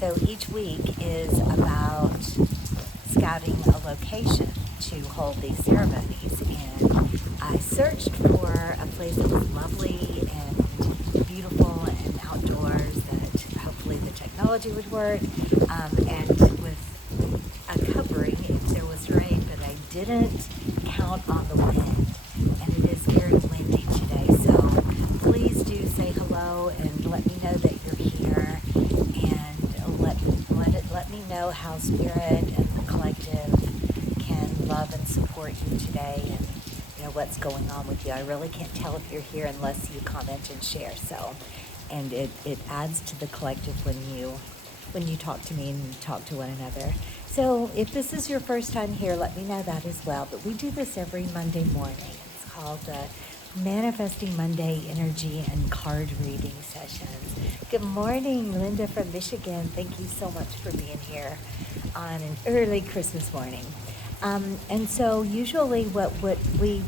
So each week is about scouting a location to hold these ceremonies. And I searched for a place that was lovely and beautiful and outdoors, that hopefully the technology would work, and with a covering if there was rain, but I didn't count on the wind. And it is very windy today, so please do say hello and let me know that you're here, and let me know how Spirit and the collective can love and support you today, and what's going on with you. I really can't tell if you're here unless you comment and share. So, and it adds to the collective when you talk to me and you talk to one another. So if this is your first time here, let me know that as well. But we do this every Monday morning. It's called the Manifesting Monday Energy and Card Reading Sessions. Good morning, Linda from Michigan. Thank you so much for being here on an early Christmas morning. And so usually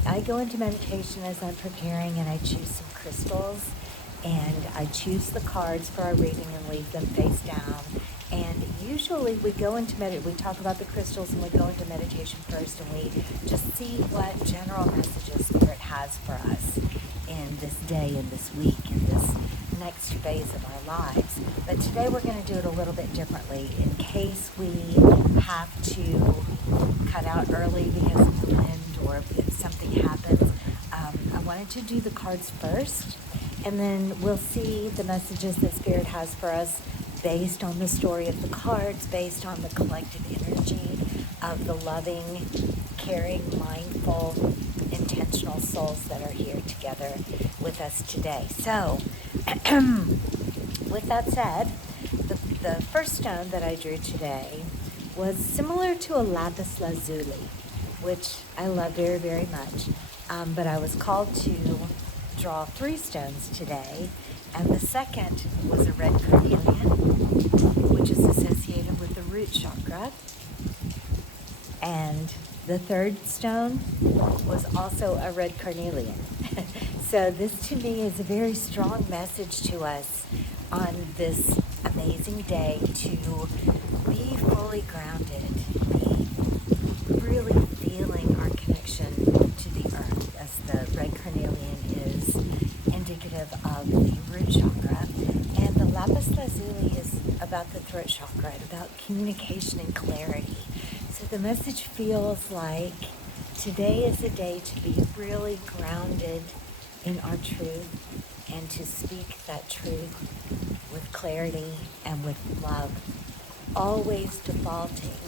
I go into meditation as I'm preparing, and I choose some crystals, and I choose the cards for our reading and leave them face down. And usually we go into we talk about the crystals, and we go into meditation first, and we just see what general messages Spirit has for us in this day, in this week, in this next phase of our lives. But today we're going to do it a little bit differently in case we have to cut out early because of the wind, or if something happens. I wanted to do the cards first, and then we'll see the messages that Spirit has for us based on the story of the cards, based on the collective energy of the loving, caring, mindful, intentional souls that are here together with us today. So, with that said, the first stone that I drew today was similar to a lapis lazuli, which I love very, very much. But I was called to draw 3 stones today, and the second was a red carnelian, which is associated with the root chakra. And the third stone was also a red carnelian. So this to me is a very strong message to us on this amazing day to be fully grounded, be really feeling our connection to the earth, as the red carnelian is indicative of the root chakra, and the lapis lazuli is about the throat chakra, about communication and clarity. So the message feels like today is a day to be really grounded in our truth, and to speak that truth with clarity and with love, always defaulting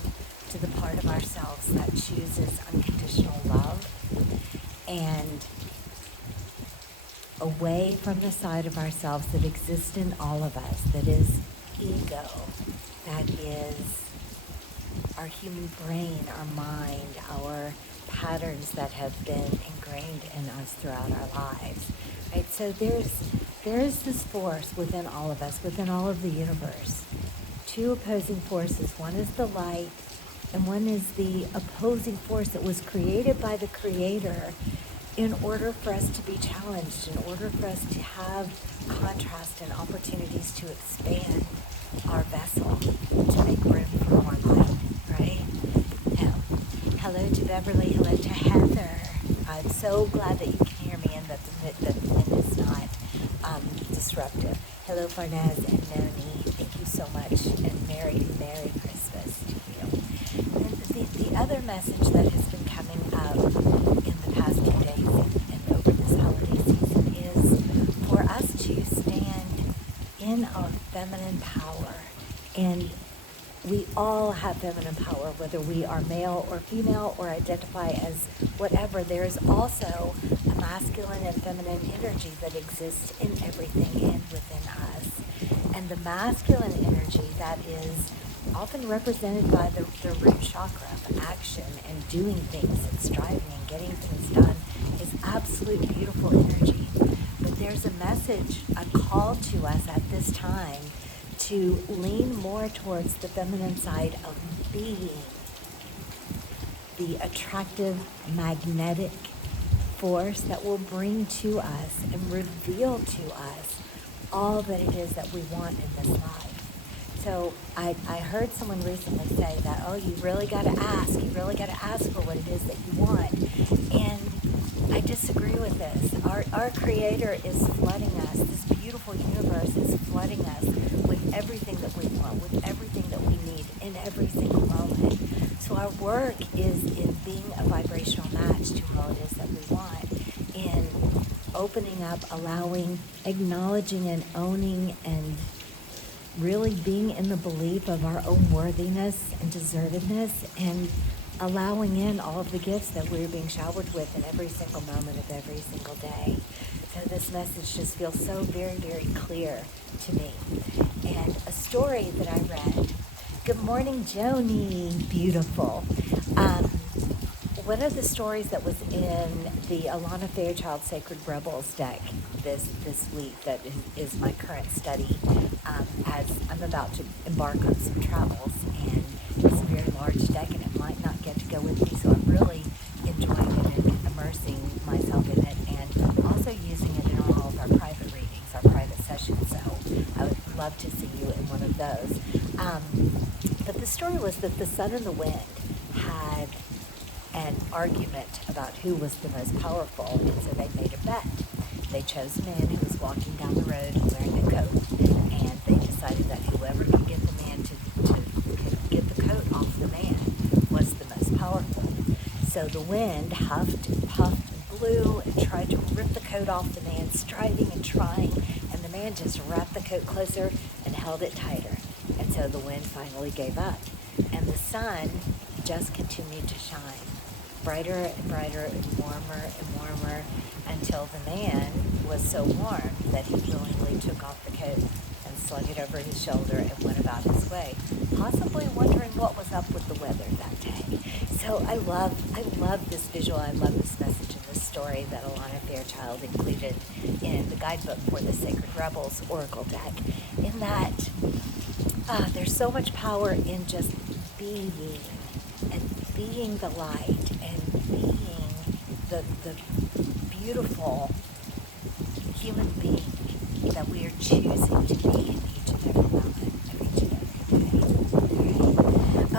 to the part of ourselves that chooses unconditional love, and away from the side of ourselves that exists in all of us, that is ego, that is our human brain, our mind, our patterns that have been ingrained in us throughout our lives, right? So there is this force within all of us, within all of the universe. 2 opposing forces. One is the light, and one is the opposing force that was created by the Creator in order for us to be challenged, in order for us to have contrast and opportunities to expand our vessel, to make room for more light, right? Now, hello to Beverly, hello to Heather. I'm so glad that you can hear me and that the wind is not disruptive. Hello, Farnaz and Noni. Thank you so much, and Merry Christmas to you. And the other message that has been coming up in the past few days and over this holiday season is for us to stand in our feminine power. And we all have feminine power, whether we are male or female or identify as whatever. There is also a masculine and feminine energy that exists in everything and within us. And the masculine energy that is often represented by the root chakra of action and doing things and striving and getting things done is absolute beautiful energy. But there's a message, a call to us at this time to lean more towards the feminine side of being the attractive, magnetic force that will bring to us and reveal to us all that it is that we want in this life. so I heard someone recently say that, oh, you really got to ask. You really got to ask for what it is that you want. And I disagree with this. Our Creator is flooding us. This beautiful universe is flooding us with everything that we want, with everything that we need in every single moment. So our work is in being a vibrational match to all it is that we want, in opening up, allowing, acknowledging and owning and really being in the belief of our own worthiness and deservedness, and allowing in all of the gifts that we're being showered with in every single moment of every single day. So this message just feels so very, very clear to me. And a story that I read. Good morning, Joni. Beautiful. One of the stories that was in the Alana Fairchild Sacred Rebels deck this week that is my current study as I'm about to embark on some travels, and it's a very large deck and it might not get to go with me, so I'm really enjoying it and immersing myself in it, and also using it in all of our private readings, our private sessions, so I would love to see you in one of those. But the story was that the sun and the wind had an argument about who was the most powerful, and so they made a bet. They chose a man who was walking down the road wearing a coat, and they decided that whoever could get the man to get the coat off the man was the most powerful. So the wind huffed and puffed and blew and tried to rip the coat off the man, striving and trying, and the man just wrapped the coat closer and held it tighter. And so the wind finally gave up, and the sun just continued to shine, brighter and brighter and warmer, until the man was so warm that he willingly took off the coat and slung it over his shoulder and went about his way, possibly wondering what was up with the weather that day. So I love this visual, I love this message and this story that Alana Fairchild included in the guidebook for the Sacred Rebels Oracle deck, in that there's so much power in just being, and being the light, and being the beautiful human being that we are choosing to be in each and every moment of each and every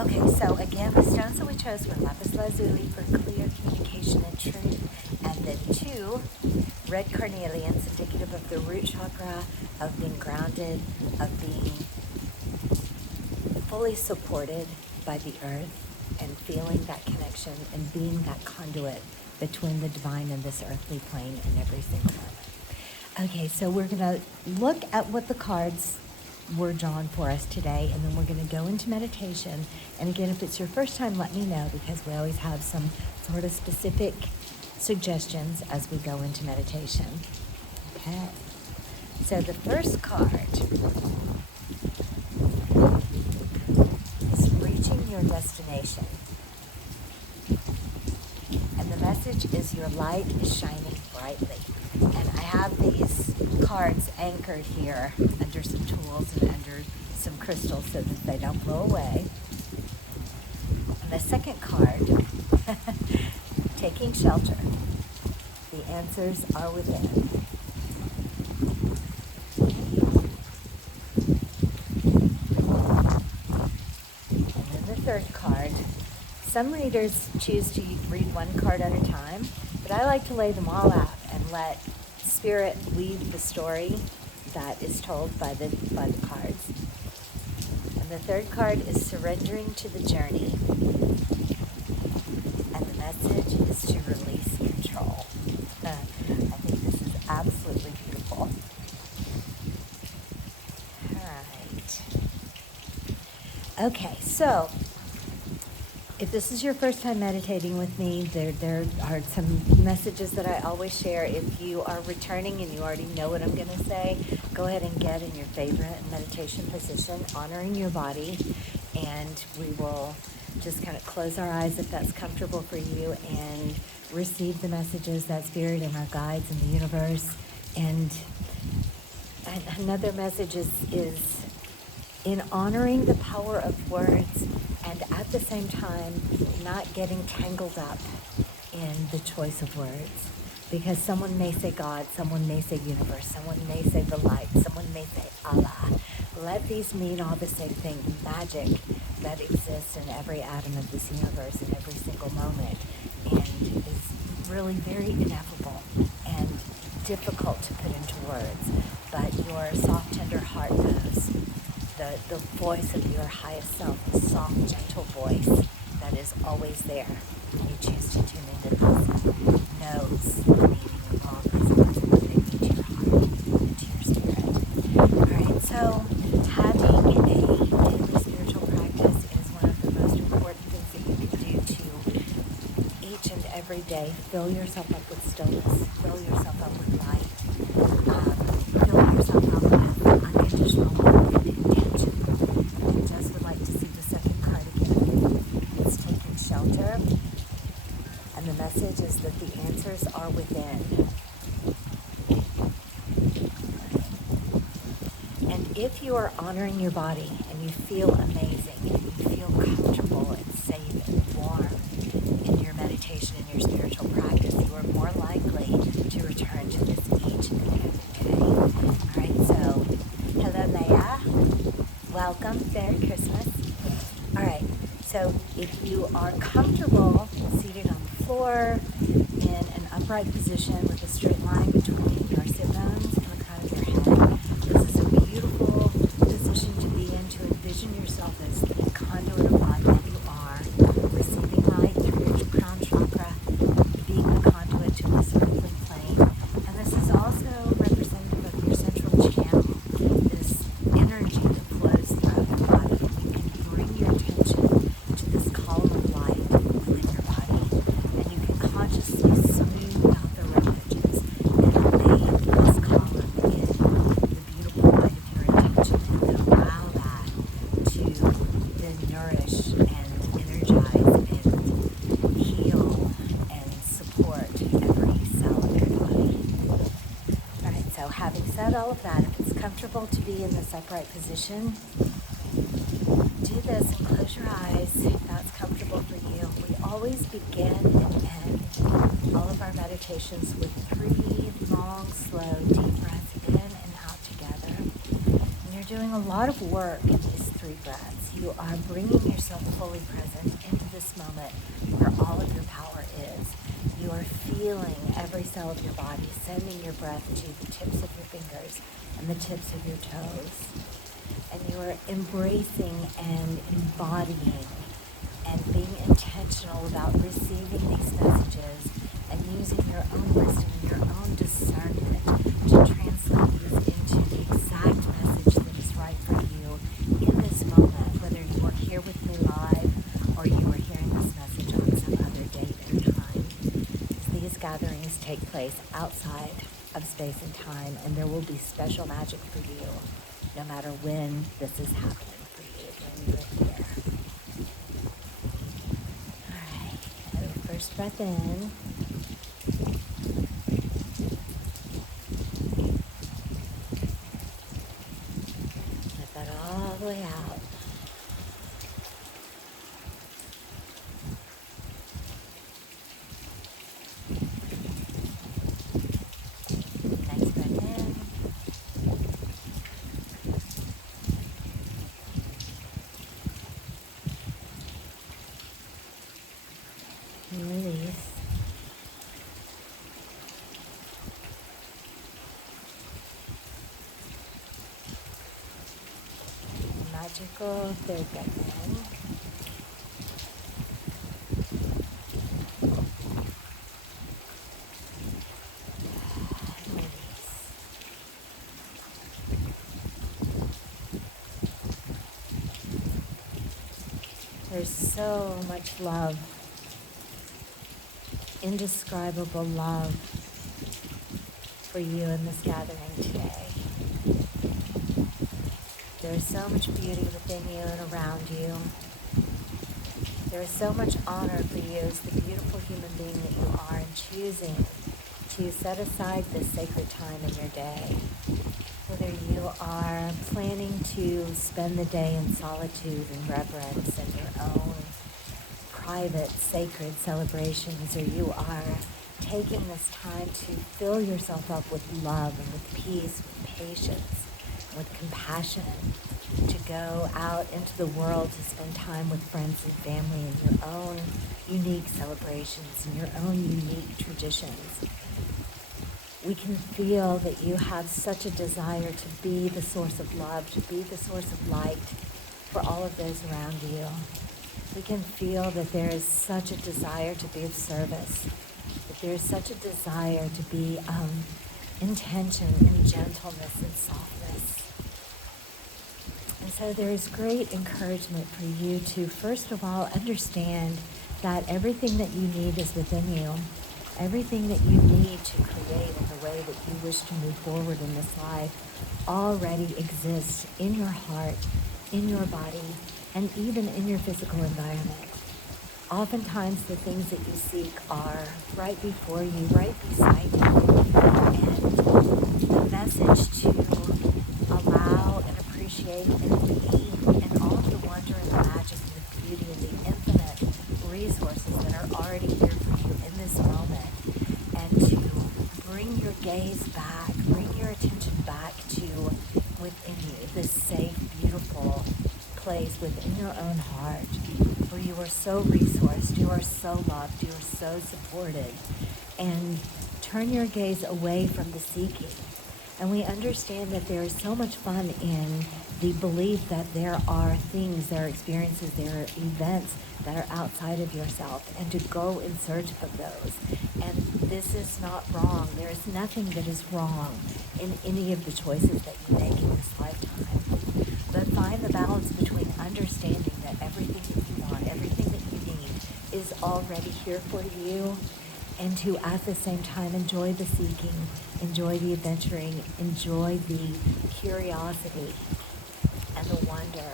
day. Okay, so again, the stones that we chose were lapis lazuli for clear communication and truth, and then 2 red carnelians, indicative of the root chakra, of being grounded, of being fully supported by the earth, and feeling that connection and being that conduit between the divine and this earthly plane in every single moment. Okay, so we're going to look at what the cards were drawn for us today, and then we're going to go into meditation. And again, if it's your first time, let me know, because we always have some sort of specific suggestions as we go into meditation. Okay, so the first card is reaching your destination. And the message is your light is shining brightly. And I have these cards anchored here under some tools and under some crystals so that they don't blow away. And the second card, taking shelter. The answers are within. And then the third card. Some readers choose to read one card at a time, but I like to lay them all out and let Spirit weave the story that is told by the cards. And the third card is surrendering to the journey. And the message is to release control. I think this is absolutely beautiful. All right. Okay, so if this is your first time meditating with me, there are some messages that I always share. If you are returning and you already know what I'm going to say, go ahead and get in your favorite meditation position, honoring your body, and we will just kind of close our eyes if that's comfortable for you and receive the messages that Spirit and our guides in the universe. And another message is in honoring the power of words, and at the same time, not getting tangled up in the choice of words. Because someone may say God, someone may say universe, someone may say the light, someone may say Allah. Let these mean all the same thing, magic that exists in every atom of this universe in every single moment, and is really very ineffable and difficult to put into words. But your soft, tender heart knows. The voice of your highest self, the soft, gentle voice that is always there when you choose to tune into this, knows the meaning of all these words and what they mean to your heart and to your spirit. Alright, so having a daily spiritual practice is one of the most important things that you can do to each and every day fill yourself up with stillness, fill yourself up with light, fill yourself up with unconditional love and intention. And Jess would like to see the second card again. It's taking shelter. And the message is that the answers are within. And if you are honoring your body and you feel amazing and you feel comfortable and safe and warm in your meditation and your spiritual practice, you are more likely to return to this each and every day. All right, so hello, Leia. Welcome. Merry Christmas. All right, so if you are comfortable seated on the floor in an upright position with a straight line between your sit bones and the crown of your head, this is a beautiful position to be in, to envision yourself as the conduit of light that you are, receiving light through your crown chakra, being the conduit to this earthly plane. And this is also representative of your central channel, this energy that flows throughout your body. You can bring your attention to this column of light within your body, and you can consciously smooth out the rough edges and bathe this column in the beautiful light of your intention, and then allow that to then nourish and energize and heal and support every cell of your body. Alright, so having said all of that, if it's comfortable to be in this upright position, do this and close your eyes if that's comfortable for you. We always begin and end all of our meditations with 3 long, slow, deep breaths in and out together. And you're doing a lot of work in these 3 breaths. You are bringing yourself fully present into this moment where all of your power is. You are feeling every cell of your body, sending your breath to the tips of your fingers and the tips of your toes. And you are embracing and embodying and being intentional about receiving these messages and using your own wisdom and your own discernment to translate these into the exact message that is right for you in this moment, whether you are here with me live or you are hearing this message on some other date or time. These gatherings take place outside of space and time, and there will be special magic for you no matter when this is happening for you, when you're here. Alright, so first breath in. Let that all the way out. Next breath in. And release. Magical third breath in. And release. There's so much love, indescribable love for you in this gathering today. There is so much beauty within you and around you. There is so much honor for you as the beautiful human being that you are, in choosing to set aside this sacred time in your day. Whether you are planning to spend the day in solitude and reverence and your own private, sacred celebrations, or you are taking this time to fill yourself up with love and with peace, with patience, with compassion, to go out into the world to spend time with friends and family in your own unique celebrations and your own unique traditions. We can feel that you have such a desire to be the source of love, to be the source of light for all of those around you. We can feel that there is such a desire to be of service, that there is such a desire to be intention and gentleness and softness. And so there is great encouragement for you to, first of all, understand that everything that you need is within you. Everything that you need to create in the way that you wish to move forward in this life already exists in your heart, in your body, and even in your physical environment. Oftentimes the things that you seek are right before you, right beside you. And the message to allow and appreciate and be in all of the wonder and the magic and the beauty and the infinite resources that are already here for you in this moment, and to bring your gaze back, bring your attention back to within you, this safe, beautiful place within your own heart, where you are so resourced, you are so loved, you are so supported, and turn your gaze away from the seeking. And we understand that there is so much fun in the belief that there are things, there are experiences, there are events that are outside of yourself, and to go in search of those. And this is not wrong. There is nothing that is wrong in any of the choices that you make in this lifetime. But find the balance between understanding that everything that you want, everything that you need is already here for you, and to at the same time enjoy the seeking, enjoy the adventuring, enjoy the curiosity and the wonder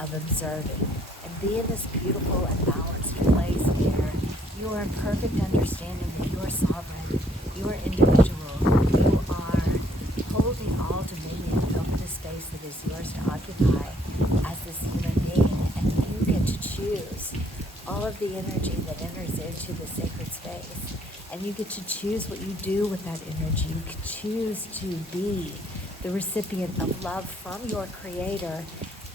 of observing, and be in this beautiful and balanced place where you are in perfect understanding that you are sovereign, you are individual, you are holding all dominion over the space that is yours to occupy as this human being, and you get to choose all of the energy that enters into the sacred space, and you get to choose what you do with that energy. You can choose to be the recipient of love from your Creator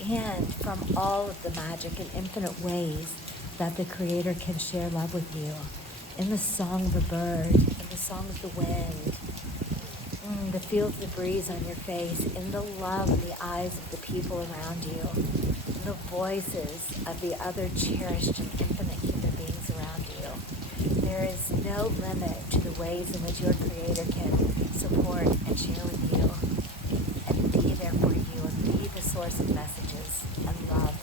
and from all of the magic and infinite ways that the Creator can share love with you. In the song of the bird, in the song of the wind, the feel of the breeze on your face, in the love in the eyes of the people around you, in the voices of the other cherished and infinite human beings around you. There is no limit to the ways in which your Creator can support and share with you and be there for you and be the source of messages and love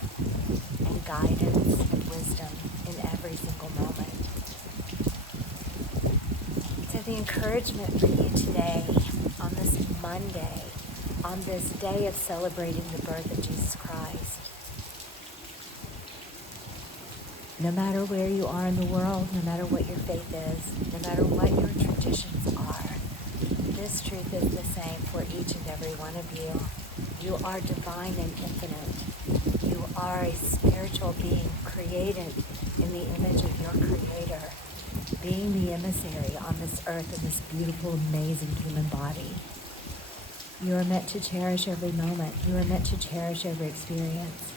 and guidance and wisdom in every single moment. So the encouragement for you today on this Monday, on this day of celebrating the birth of Jesus Christ, no matter where you are in the world, no matter what your faith is, no matter what your traditions are, this truth is the same for each and every one of you. You are divine and infinite. You are a spiritual being created in the image of your Creator, being the emissary on this earth in this beautiful, amazing human body. You are meant to cherish every moment. You are meant to cherish every experience.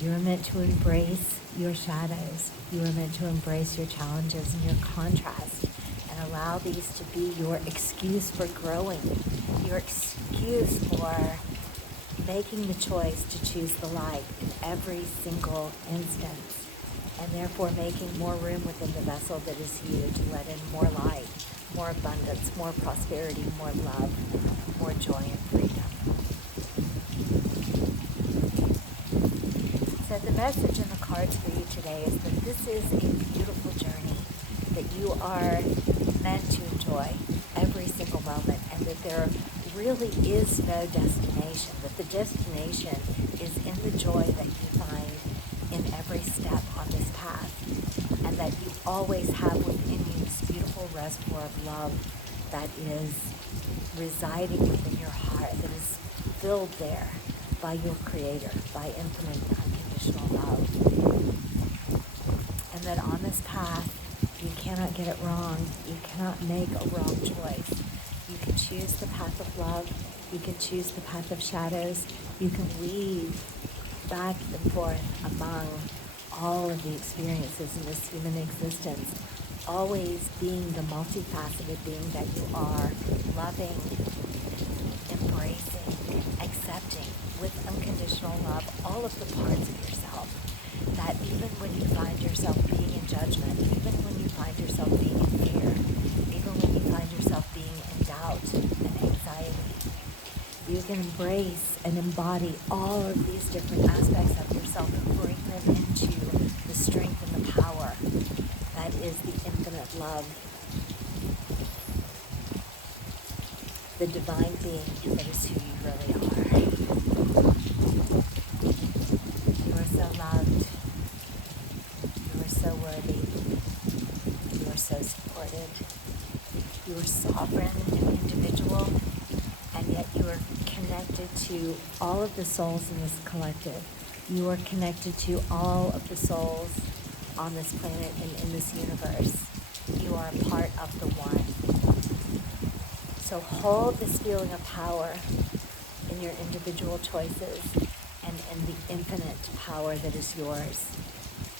You are meant to embrace your shadows. You are meant to embrace your challenges and your contrasts, and allow these to be your excuse for growing, your excuse for making the choice to choose the light in every single instance, and therefore making more room within the vessel that is you to let in more light, more abundance, more prosperity, more love, more joy and freedom. So the message in the cards for you today is that this is a beautiful journey, that you are meant to enjoy every single moment, and that there really is no destination, that the destination is in the joy that you find in every step on this path, and that you always have within you this beautiful reservoir of love that is residing within your heart, that is filled there by your Creator, by infinite and unconditional love. And that on this path, you cannot get it wrong. You cannot make a wrong choice. You can choose the path of love. You can choose the path of shadows. You can weave back and forth among all of the experiences in this human existence, always being the multifaceted being that you are, loving, embracing, accepting with unconditional love all of the parts of yourself. That even when you find yourself being in judgment, even when you find yourself being in fear, even when you find yourself being in doubt and anxiety, you can embrace and embody all of these different aspects of yourself and bring them into the strength and the power that is the infinite love, the divine being that is who you really are. You are so loved. You are so worthy. You are so supported. You are sovereign and individual, and yet you are connected to all of the souls in this collective. You are connected to all of the souls on this planet and in this universe. You are a part of the one. So hold this feeling of power in your individual choices and in the infinite power that is yours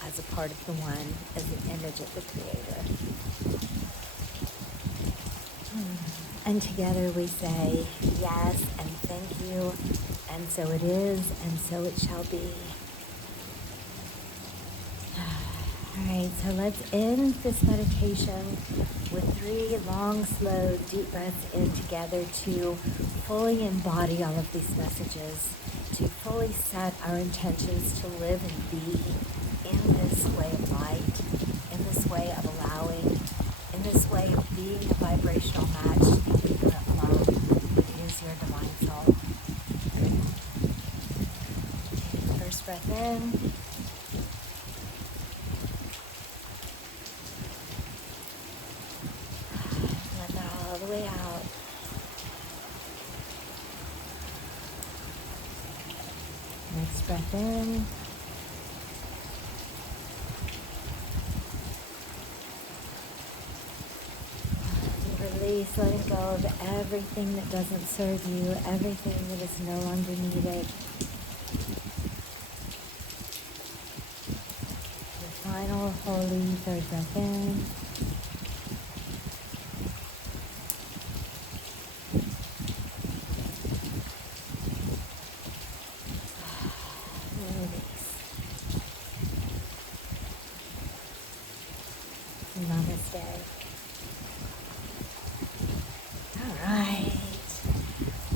as a part of the one, as the image of the Creator. And together we say yes and thank you, and so it is, and so it shall be. All right, so let's end this meditation with 3 long, slow, deep breaths in together to fully embody all of these messages, to fully set our intentions to live and be in this way of light, in this way of allowing, in this way of being a vibrational match to the infinite love that is your divine soul. First breath in. Let that all the way out. Next breath in. Release, letting go of everything that doesn't serve you, everything that is no longer needed. Your final holy 3rd breath in. Release. Namaste.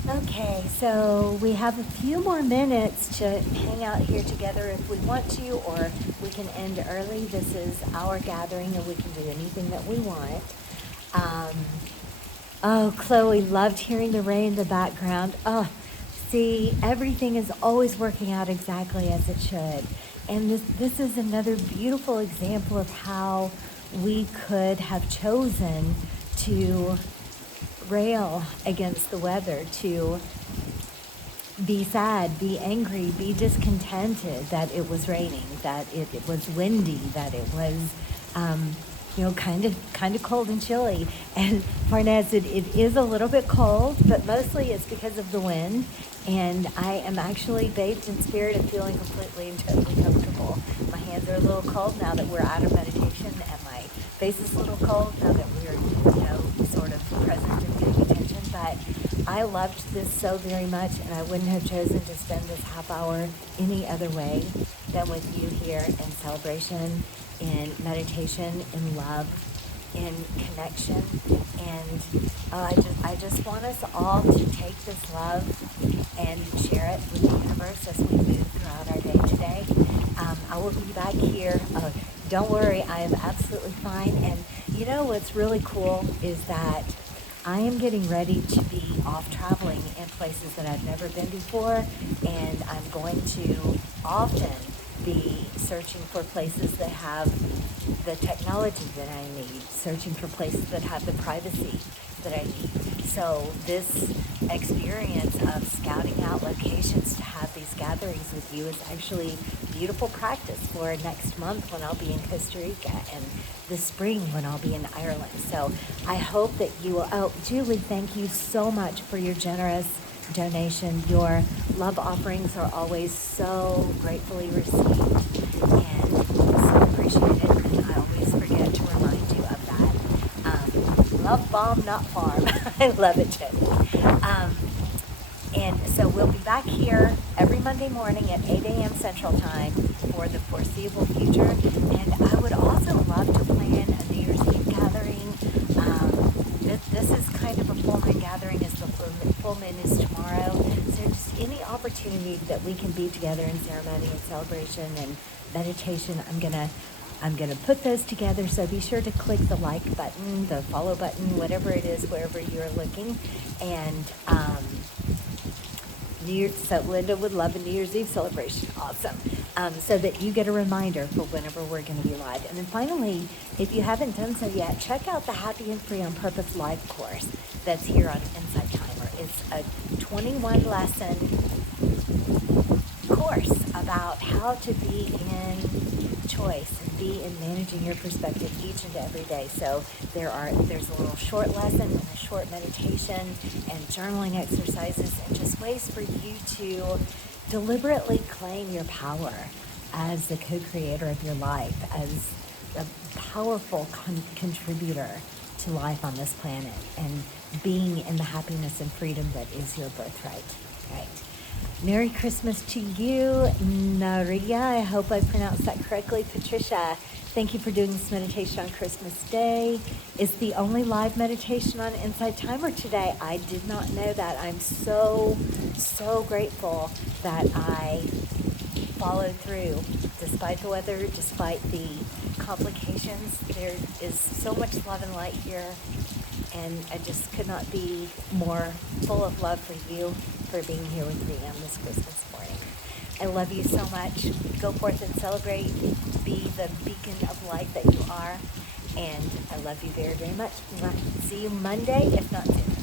Okay, so we have a few more minutes to hang out here together if we want to, or we can end early. This is our gathering and we can do anything that we want. Oh, Chloe, loved hearing the rain in the background. Oh, see, everything is always working out exactly as it should. And this is another beautiful example of how we could have chosen to rail against the weather, to be sad, be angry, be discontented that it was raining, that it was windy, that it was kind of cold and chilly. And Farnaz, it is a little bit cold, but mostly it's because of the wind. And I am actually bathed in spirit and feeling completely and totally comfortable. My hands are a little cold now that we're out of meditation, and my face is a little cold now that we're, sort of present and paying attention. But I loved this so very much, and I wouldn't have chosen to spend this half hour any other way than with you here in celebration, in meditation, in love, in connection. And I just want us all to take this love and share it with the universe as we move throughout our day today. I will be back here. Don't worry, I am absolutely fine. And what's really cool is that I am getting ready to be off traveling in places that I've never been before, and I'm going to often be searching for places that have the technology that I need, searching for places that have the privacy that I need. So this experience of scouting out locations to have these gatherings gatherings with you is actually beautiful practice for next month when I'll be in Costa Rica and this spring when I'll be in Ireland. So I hope that you will. Oh, Julie, thank you so much for your generous donation. Your love offerings are always so gratefully received and so appreciated. And I always forget to remind you of that. Love bomb, not farm. I love it, Jenny. And so we'll be back here every Monday morning at 8 a.m. Central Time for the foreseeable future. And I would also love to plan a New Year's Eve gathering. This is kind of a full moon gathering as the full moon is tomorrow. So just any opportunity that we can be together in ceremony and celebration and meditation, I'm gonna put those together. So be sure to click the like button, the follow button, whatever it is, wherever you're looking. And so Linda would love a New Year's Eve celebration. Awesome. So that you get a reminder for whenever we're going to be live. And then finally, if you haven't done so yet, check out the Happy and Free on Purpose live course that's here on Insight Timer. It's a 21 lesson course about how to be in choice and be in managing your perspective each and every day. So there's a little short lesson and a short meditation and journaling exercises and just ways for you to deliberately claim your power as the co-creator of your life, as a powerful contributor to life on this planet and being in the happiness and freedom that is your birthright. Right. Merry Christmas to you, Naria. I hope I pronounced that correctly. Patricia, thank you for doing this meditation on Christmas Day. It's the only live meditation on Inside Timer today. I did not know that. I'm so grateful that I followed through despite the weather, despite the complications. There is so much love and light here, and I just could not be more full of love for you for being here with me on this Christmas morning. I love you so much. Go forth and celebrate. Be the beacon of light that you are. And I love you very, very much. See you Monday, if not sooner.